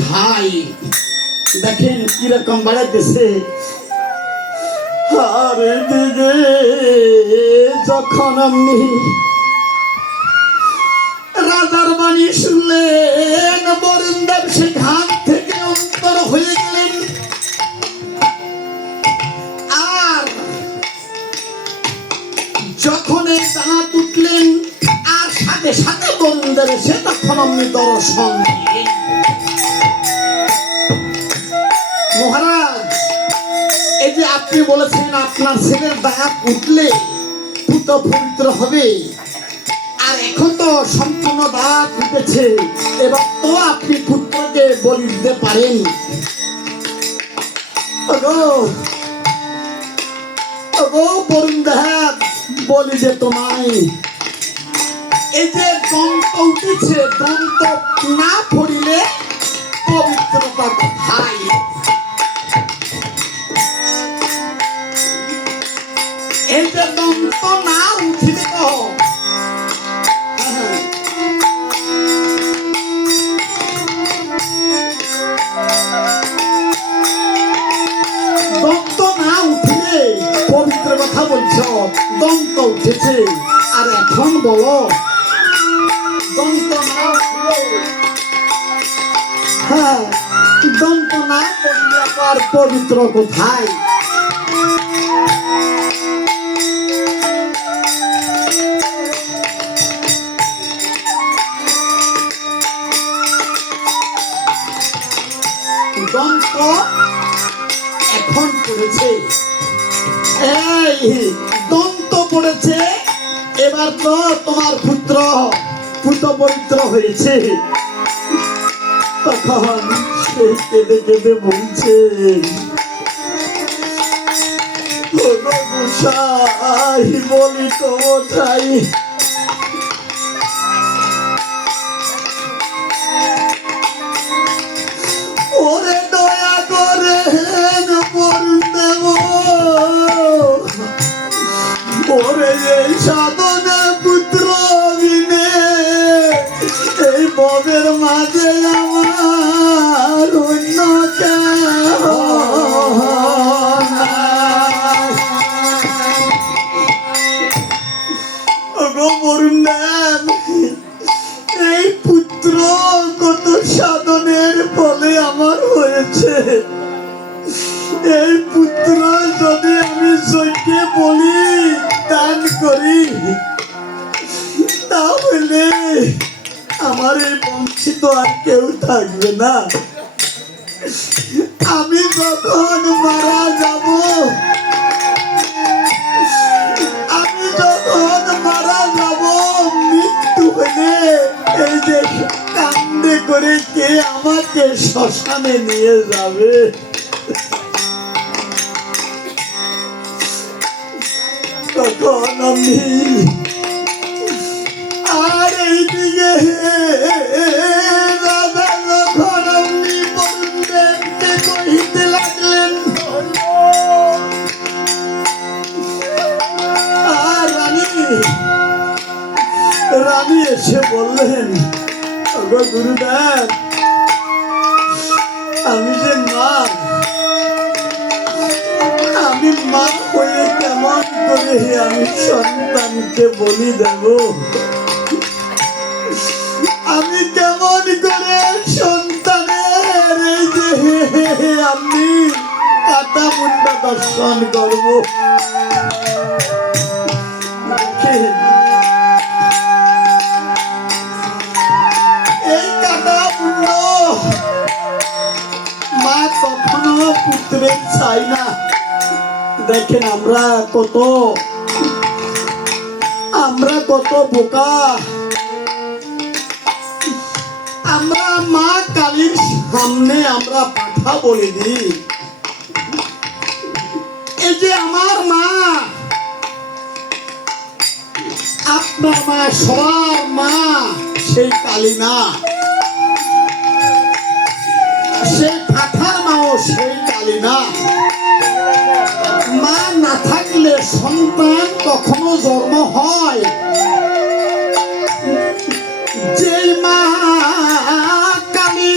কোথায় দেখেন কিরকম বাড়াইতেছে। আর দিকে যখন আমি রাজার বাণী শুনলেন বরেন্দ্র সে ঘাট থেকে অন্তর হয়ে গেলেন। আর যখন এই দাঁত উঠলেন আর সাথে সাথে বরেন্দ্র সে তখন আমি দর্শন দিলেন। মহারাজ, এই যে আপনি বলেছেন আপনার ছেলের দাঁত উঠলে পুত পবিত্র হবে, আর এখন তো সম্পূর্ণ দাঁত উঠেছে, এবার তো আপনি পুত্রকে বলি দিতে পারেন। বলি যে তোমায় এই যে দন্ত উঠেছে, দন্ত না পড়িলে পবিত্রতা কোথায়? এই যে দন্ত না উঠিলে তো দন্ত না উঠিলে পবিত্র কথা বলছ, দন্ত উঠেছে আর এখন বলো দন্ত না উঠলে, হ্যাঁ দন্ত না উঠলে আবার পবিত্র কোথায়? দন্ত এখন পড়েছে, এই দন্ত পড়েছে, এবার তো তোমার পুত্র পবিত্র হয়েছে। তখন সে কেঁদে কেঁদে বলছে, বলি তো তাই ওরে দয়া করে দেব, ওরে এই সাধনা পুত্র বিনে এই বদের মাঝে আমার অন্য এই পুত্র কত সাধনের ফলে আমার হয়েছে। এই পুত্র যদি আমি সত্যি বলি দান করি, তাহলে আমার এই বঞ্চিত আর কেউ থাকবে না। আমি যখন মারা যাব, আমি যখন মারা যাব, মৃত্যু হলে এই যে কান্দে করে কে আমাকে শ্মশানে নিয়ে যাবে? তখন আমি আর এইদিকে রাজা যখন আপনি বন্ধুদেরকে কহিতে লাগলেন, আর রানী এসে বললেন, গুরুদেব আমি যে মা, আমি মা হয়ে কেমন করে আমি সন্তানকে বলি দেব? আমি কেমন করে সন্তানের এই যে আমি কাটা মুন্ডা দর্শন করব? এই কাটা মুন্ড মা কখনো পুত্রের চাই না। দেখেন আমরা কত বোকা। আমরা মা কালীর সামনে আমরা পাঠা বলে দিই, এই যে আমার মা, আপনার মা, সবার মা সেই কালী না, সেই পাঠার মাও সেই কালী না। মা না থাকলে সন্তান কখনো জন্ম হয়, যে মা কালী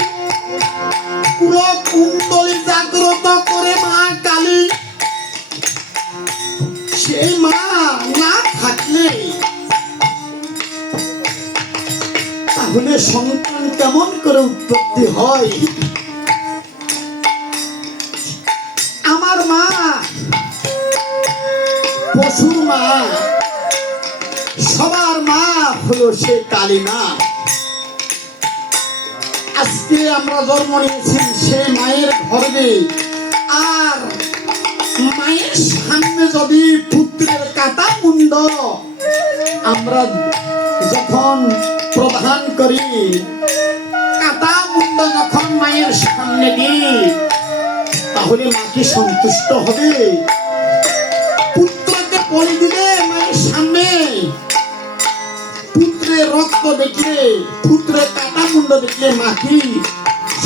করে উৎপত্তি হয়। আমার মা পশুর মা, সবার মা হলো সে কালী মা। আজকে আমরা জন্ম নিয়েছি সে মায়ের গর্ভে, আর মায়ের সামনে যদি পুত্রের কাটা মুন্ড আমরা যখন প্রদান করি, কাটা মুন্ড যখন মায়ের সামনে দিই, তাহলে মা কি সন্তুষ্ট হবে? পুত্রকে বলি দিলে মায়ের সামনে পুত্রের রক্ত দেখলে, পুত্রের কাটা মুন্ড দেখলে মা কি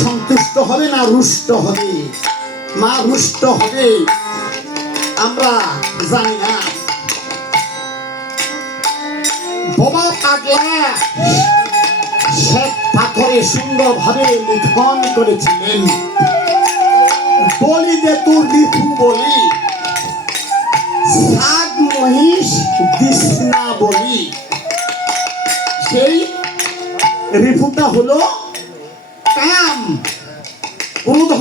সন্তুষ্ট হবে না রুষ্ট হবে? মা রুষ্ট হবে আমরা জানি না। বাবা পাগলা শ্বেত পাথরে সুন্দর ভাবে লিখন করেছিলেন, বলি দে তোর রিপু বলি, সাগ মহিষ দিস না বলি। সেই রিপুটা হলো কাম, ক্রোধ,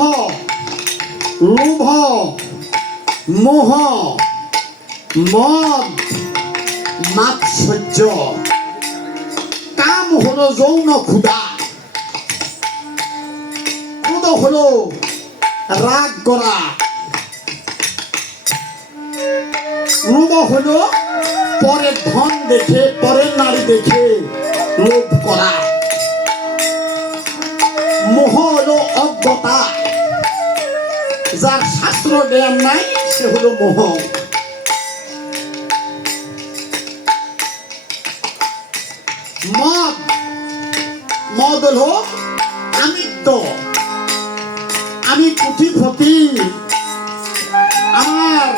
লোভ, মোহ, মদ, মাৎসর্য। কাম হলো যৌন ক্ষুধা, ক্রোধ হলো রাগ করা, লোভ হলো পরের ধন দেখে, পরের নারী দেখে লোভ করা, মোহ হলো অজ্ঞতা, যার শাস্ত্র জ্ঞান নাই সে হলো মোহ। মদ, মদ হলো আমিত্ব, আমি কোটিপতি, আমার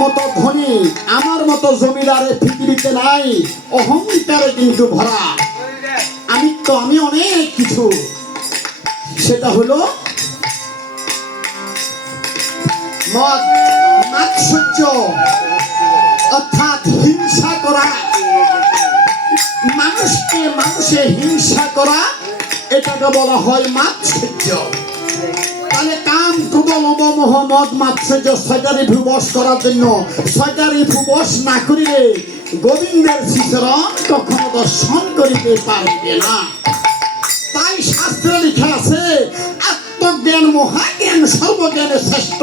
মতো ধনী, আমার মতো জমিদারে পৃথিবীতে নাই, অহংকারে কিন্তু ভরা, আমিত্ব, আমি অনেক কিছু, সেটা হলো মদ। মাৎসর্য অর্থাৎ হিংসা করা, মানুষকে মানুষে হিংসা করা, এটাকে বলা হয় মাৎসর্য। তাহলে কাম, ক্রোধ, লোভ, মোহ, মদ, মাৎসর্য ছয়টারই ভূবশ করার জন্য, ছয়টারই ভূবশ না করিলে গোবিন্দের শ্রীচরণ কখনো দর্শন করিতে পারবে না। তাই শাস্ত্রে লেখা আছে, আত্মজ্ঞান মহাজ্ঞান সর্বজ্ঞানের শ্রেষ্ঠ,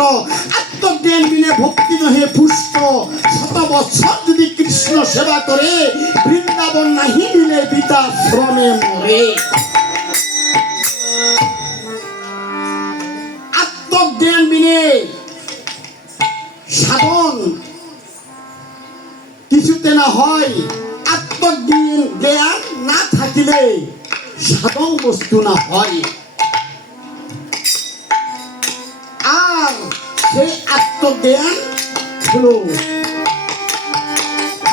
আত্মজ্ঞান বিনে ভক্তি নহে পুষ্ট। 100 বৎসর যদি কৃষ্ণ সেবা করে, বৃন্দাবন নাহি মিলে পিতা শ্রমে মরে। আত্মজ্ঞান বিনে সাধন কিছুতে না হয়, আত্মজ্ঞান জ্ঞান না থাকিলে সাধন বস্তু না হয়। আর সেই আত্মজ্ঞান হলো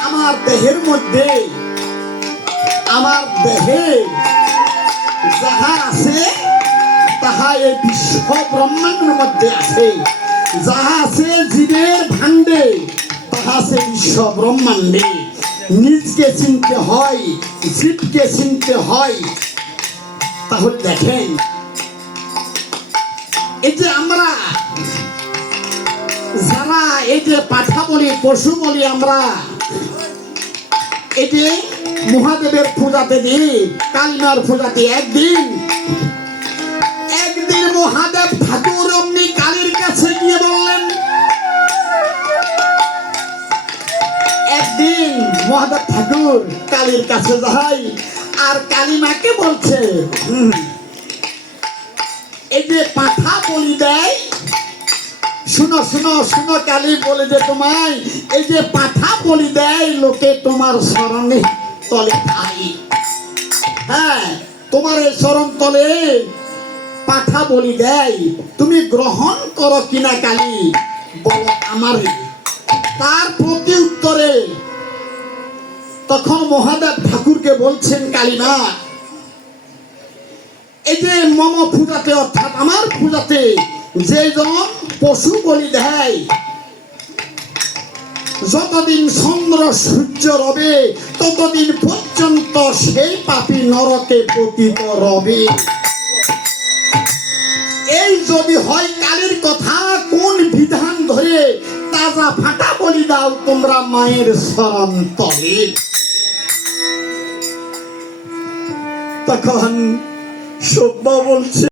আমার দেহের মধ্যে, আমার দেহে যাহা আছে তাহা এই বিশ্ব ব্রহ্মাণ্ডের মধ্যে আছে, যাহা আছে জীবের ভাণ্ডে তাহা আছে বিশ্ব ব্রহ্মাণ্ডে। নিজকে চিনতে হয়, জীবকে চিনতে হয়। তাহলে দেখেন, এই যে আমরা যারা এই যে পাঠা বলি, পশু বলি, আমরা এই যে মহাদেবের পূজাতে দিই, কালিমার পূজাতে একদিন মহাদেব ঠাকুর অমনি কালীর কাছে গিয়ে বললেন, একদিন মহাদেব ঠাকুর কালীর কাছে যাই, আর কালী মাকে বলছে, এই যে পাঠা বলি দেয়, শুনো শুনো শুনো কালী বলে যে তোমায়, এই যে পাঠা বলি দেয় লোকে তোমার শরণে তলে ঠাই। হ্যাঁ, তোমার এই শরণ তলে পাঠা বলি দেয়, তুমি গ্রহণ করো কিনা কালী, বলো আমারে। তার প্রতি উত্তরে তখন মহাদেব ঠাকুরকে বলছেন, কালীমা, এই যে মম পূজাতে অর্থাৎ আমার পূজাতে যে জন পশু বলি দেয়, যতদিন চন্দ্র সূর্য রবে ততদিন পর্যন্ত সেই পাপী নরকে পতিত রবে। এই যদি হয় কালের কথা, কোন বিধান ধরে তাজা ফাটা বলি দাও তোমরা মায়ের শরণ তলে। তখন সব্যা বলছে